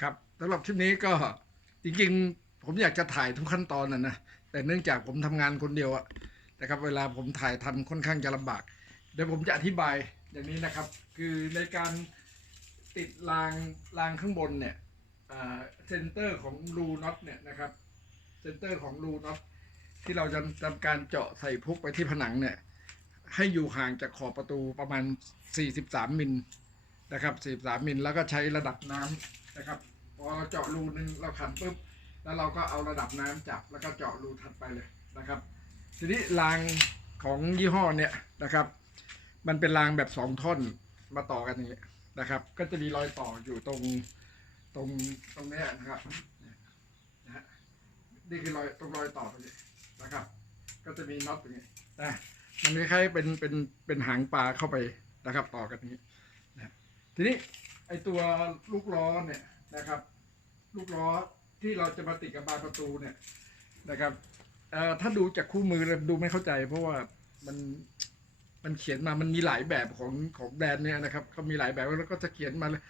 ครับสำหรับคลิปนี้ก็จริงๆ ผมอยากจะถ่ายทุกขั้นตอนนะนะแต่เนื่องจากผมทำงานคนเดียวอะนะครับเวลาผมถ่ายทำค่อนข้างจะลำบากเดี๋ยวผมจะอธิบายอย่างนี้นะครับ คือในการติดรางรางข้างบนเนี่ยเซนเตอร์ของรูน็อตเนี่ยนะครับเซนเตอร์ของรูน็อตที่เราจะทำการเจาะใส่พุกไปที่ผนังเนี่ยให้อยู่ห่างจากขอบประตูประมาณ 43 มิลนะครับ 43 มิลแล้วก็ใช้ระดับน้ำนะครับ พอเราเจาะรูหนึงเราขันปุ๊บแล้วเราก็เอาระดับน้ำจับแล้วก็เจาะรูถัดไปเลยนะครับ ทีนี้รางของยี่ห้อเนี่ยนะครับ มันเป็นรางแบบสองท่อนมาต่อกันอย่างนี้นะครับ ก็จะมีรอยต่ออยู่ตรงตรงตรงนี้นะครับนี่ยนะฮะนี่คือรอยตรงรอยต่อตรงนี้นะครับ ก็จะมีน็อตตรงนี้นะมันคล้ายๆเป็นเป็นเป็นหางปลาเข้าไปนะครับ ต่อกันนี้นะทีนี้ไอตัวลูกล้อเนี่ยนะครับ ลูกล้อที่เราจะมาติดกับบานประตูเนี่ยนะครับเอ่อถ้าดูจากคู่มือแล้วดูไม่เข้าใจ เพราะว่ามันมันเขียนมามันมีหลายแบบของของแบรนด์เนี่ยนะครับเขามีหลายแบบแล้วก็จะเขียนมาเลย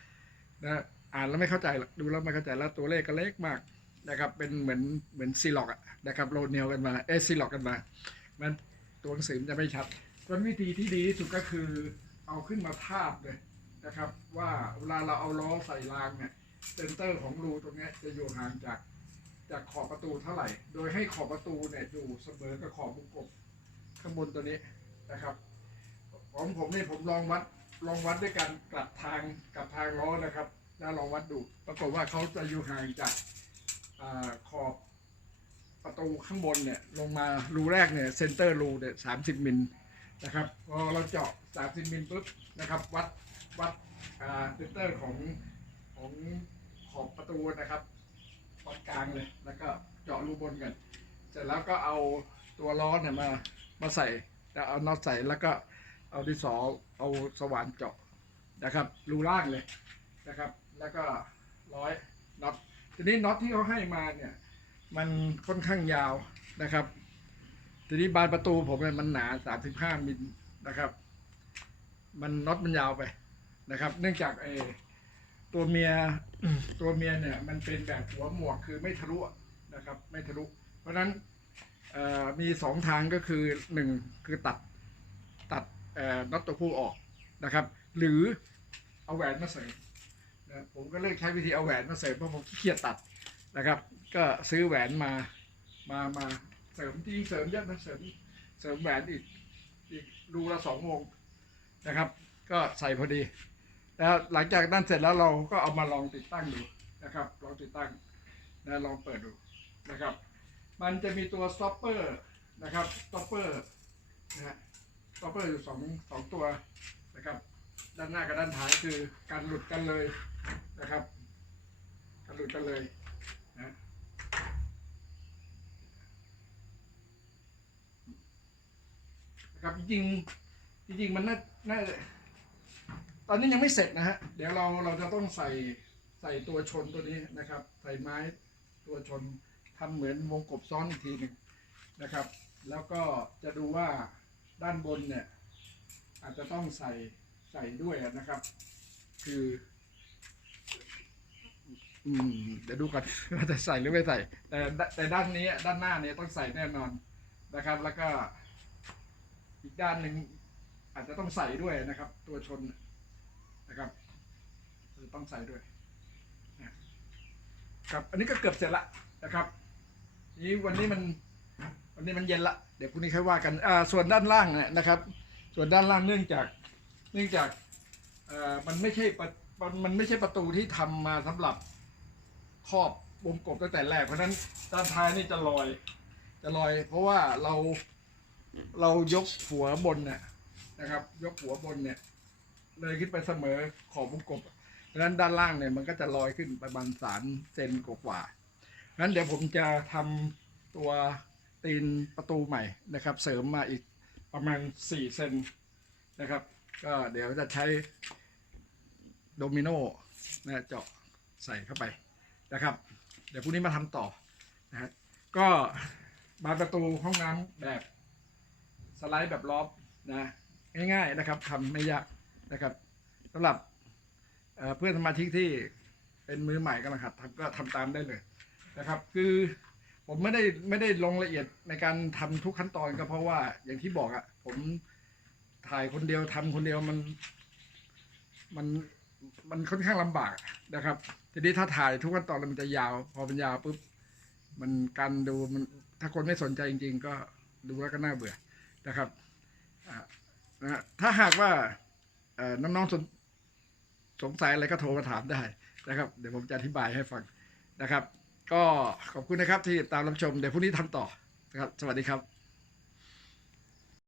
นะอ่านแล้วไม่เข้าใจหรอกดูแล้วไม่เข้าใจแล้วตัวเลขก็เล็กมากนะครับเป็นเหมือนเหมือนซีล็อกอะนะครับโรเนียลกันมาเอซีล็อกกันมามันตัวหนังสือมันจะไม่ชัดส่วนวิธีที่ดีที่สุดก็คือเอาขึ้นมาทาบเลยนะครับ ว่าเวลาเราเอาล้อใส่รางเนี่ย เซนเตอร์ของรูตรงนี้จะอยู่ห่างจากจากขอบประตูเท่าไหร่ โดยให้ขอบประตูเนี่ยอยู่เสมอกับขอบวงกบข้างบนตัวนี้นะครับ ของผมเนี่ยผมลองวัดลองวัดด้วยการกลับทางกลับทางล้อนะครับแล้วลองวัดดู ปรากฏว่าเขาจะอยู่ห่างจากอขอบประตูข้างบนเนี่ยลงมารูแรกเนี่ยเซนเตอร์รูเนี่ยสามสิบมิลนะครับพอเราเจาะสามสิบมิลปุ๊บนะครับวัดวัดเซนเตอร์ของ ของขอบประตูนะครับวัดกลางเลย แล้วก็เจาะรูบนกันเสร็จแล้วก็เอาตัวล้อเนี่ยมามาใส่แล้วเอาน็อตใส่แล้วก็เอาดินสอเอาสว่านเจาะนะครับ รูล่างเลยนะครับ แล้วก็ร้อยน็อตทีนี้น็อตที่เขาให้มาเนี่ยมันค่อนข้างยาวนะครับ ทีนี้บานประตูผมเนี่ยมันหนา35มิลนะครับ มันน็อตมันยาวไปนะครับ เนื่องจากไอ ตัวเมียตัวเมียเนี่ยมันเป็นแบบหัวหมวกคือไม่ทะลุนะครับ ไม่ทะลุ เพราะฉะนั้นเอ่อมีสองทางก็คือหนึ่งคือตัดตัดเอ่อน็อตตัวผู้ออกนะครับ หรือเอาแหวนมาเสริมนะผมก็เลือกใช้วิธีเอาแหวนมาเสริมเพราะผมขี้เกียจตัดนะครับ ก็ซื้อแหวนมามามาเสริมจริงเสริมเยอะนะเสริมเสริมแหวนอีกอีกรูละสองวงนะครับ ก็ใส่พอดี แล้วหลังจากนั้นเสร็จแล้วเราก็เอามาลองติดตั้งดูนะครับ ลองติดตั้งนะลองเปิดดูนะครับ มันจะมีตัวสต็อปเปอร์นะครับสต็อปเปอร์นะฮะสต็อปเปอร์อยู่สองสองตัวนะครับ ด้านหน้ากับด้านท้ายคือการหลุดกันเลยนะครับการหลุดกันเลยนะนะครับจริงจริงมันน่าน่า ตอนนี้ยังไม่เสร็จนะฮะ เดี๋ยวเราเราจะต้องใส่ใส่ตัวชนตัวนี้นะครับ ใส่ไม้ตัวชนทำเหมือนวงกบซ้อนอีกทีหนึ่งนะครับ แล้วก็จะดูว่าด้านบนเนี่ย อาจจะต้องใส่ใส่ด้วยนะครับ คืออืมเดี๋ยวดูก่อนว่าจะใส่หรือไม่ใส่ แต่แต่ด้านนี้ด้านหน้าเนี่ยต้องใส่แน่นอนนะครับ แล้วก็อีกด้านหนึ่งอาจจะต้องใส่ด้วยนะครับ ตัวชน นะครับต้องใส่ด้วยนะครับอันนี้ก็เกือบเสร็จละนะครับนี้วันนี้มันวันนี้มันเย็นละเดี๋ยวพรุ่งนี้ค่อยว่ากันอ่าส่วนด้านล่างเนี่ยนะครับ ส่วนด้านล่างเนื่องจากเนื่องจากเอ่อมันไม่ใช่มันไม่ใช่ประตูที่ทำมาสำหรับครอบวงกบตั้งแต่แรกเพราะฉะนั้นด้านท้ายนี่จะลอย จะลอย เพราะว่าเราเรายกหัวบนเนี่ยนะครับ ยกหัวบนเนี่ย เลยขึ้นไปเสมอขอบวงกบเพราะฉะนั้นด้านล่างเนี่ยมันก็จะลอยขึ้นไประมาณสามเซนกว่าๆงั้นเดี๋ยวผมจะทำตัวตีนประตูใหม่นะครับ เสริมมาอีกประมาณสี่เซนนะครับ ก็เดี๋ยวจะใช้โดมิโนนะเจาะใส่เข้าไปนะครับ เดี๋ยวพรุ่งนี้มาทำต่อนะฮะก็บานประตูห้องน้ำแบบสไลด์แบบล็อบนะง่ายๆนะครับทำไม่ยาก นะครับสำหรับเเพื่อนสมาชิกที่เป็นมือใหม่กำลังหัดทำก็ทำตามได้เลยนะครับ คือผมไม่ได้ไม่ได้ลงละเอียดในการทำทุกขั้นตอนก็เพราะว่าอย่างที่บอกอะผมถ่ายคนเดียวทำคนเดียวมันมันมันค่อนข้างลำบากนะครับ ทีนี้ถ้าถ่ายทุกขั้นตอนมันจะยาว พอมันยาวปุ๊บมันการดูมันถ้าคนไม่สนใจจริง ๆ ก็ดูแล้วก็น่าเบื่อนะครับอ่านะถ้าหากว่า น้องๆสสงสัยอะไรก็โทรมาถามได้นะครับ เดี๋ยวผมจะอธิบายให้ฟังนะครับ ก็ขอบคุณนะครับที่ติดตามรับชม เดี๋ยวพรุ่งนี้ทำต่อนะครับ สวัสดีครับ